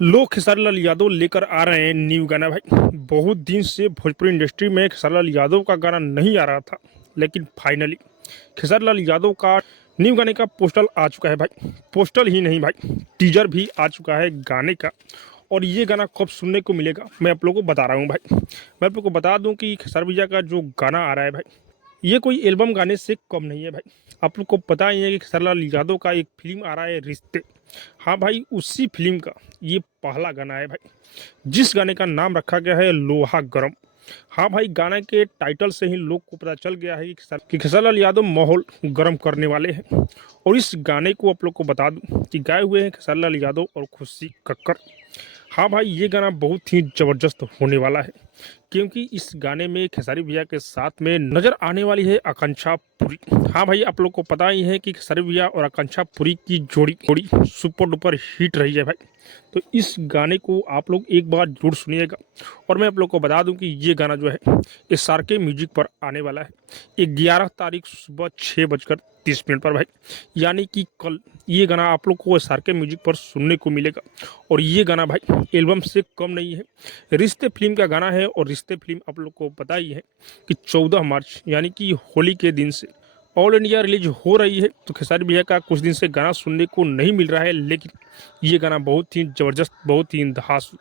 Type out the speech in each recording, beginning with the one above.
लोग खेसारी लाल यादव लेकर आ रहे हैं न्यू गाना। भाई बहुत दिन से भोजपुरी इंडस्ट्री में खेसारी लाल यादव का गाना नहीं आ रहा था, लेकिन फाइनली खेसारी लाल यादव का न्यू गाने का पोस्टर आ चुका है। भाई पोस्टर ही नहीं भाई, टीजर भी आ चुका है गाने का। और ये गाना कब सुनने को मिलेगा मैं आप लोगों को बता रहा हूँ। भाई मैं आप लोगों को बता दूँ कि खेसारी भैया का जो गाना आ रहा है भाई, ये कोई एल्बम गाने से कम नहीं है। भाई आप लोग को पता ही है कि खेसारी लाल यादव का एक फिल्म आ रहा है रिश्ते। हाँ भाई, उसी फिल्म का ये पहला गाना है भाई, जिस गाने का नाम रखा गया है लोहा गरम। हाँ भाई, गाने के टाइटल से ही लोग को पता चल गया है कि खेसारी लाल यादव माहौल गर्म करने वाले हैं। और इस गाने को आप लोग को बता दूं कि गाए हुए हैं खेसारी लाल यादव और खुशी कक्कर। हाँ भाई, ये गाना बहुत ही ज़बरदस्त होने वाला है, क्योंकि इस गाने में खेसारी भैया के साथ में नजर आने वाली है आकांक्षा पुरी। हाँ भाई, आप लोग को पता ही है कि खेसारी भैया और आकांक्षा पुरी की जोड़ी सुपर डुपर हिट रही है भाई। तो इस गाने को आप लोग एक बार जरूर सुनिएगा। और मैं आप लोग को बता दूं कि ये गाना जो है SRK म्यूजिक पर आने वाला है 11 तारीख सुबह 6:30 पर भाई, यानी कि कल ये गाना आप लोग को SRK म्यूजिक पर सुनने को मिलेगा। और ये गाना भाई एल्बम से कम नहीं है, रिश्ते फिल्म का गाना है। और रिश्ते फिल्म आप लोग को पता ही है कि 14 मार्च यानी कि होली के दिन से ऑल इंडिया रिलीज हो रही है। तो खेसारी भैया का कुछ दिन से गाना सुनने को नहीं मिल रहा है, लेकिन ये गाना बहुत ही ज़बरदस्त, बहुत ही धांसू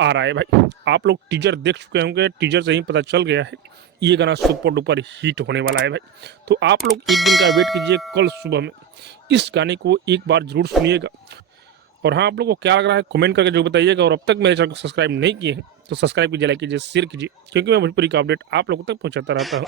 आ रहा है भाई। आप लोग टीजर देख चुके होंगे, टीजर से ही पता चल गया है ये गाना सुपर डुपर हिट होने वाला है भाई। तो आप लोग एक दिन का वेट कीजिए, कल सुबह में इस गाने को एक बार जरूर सुनिएगा। और हाँ, आप लोगों को क्या लग रहा है कमेंट करके जो बताइएगा। और अब तक मेरे चैनल को सब्सक्राइब नहीं किए हैं तो सब्सक्राइब कीजिए, लाइक कीजिए, शेयर कीजिए, क्योंकि मैं भोजपुरी का अपडेट आप लोगों तक पहुंचाता रहता हूँ।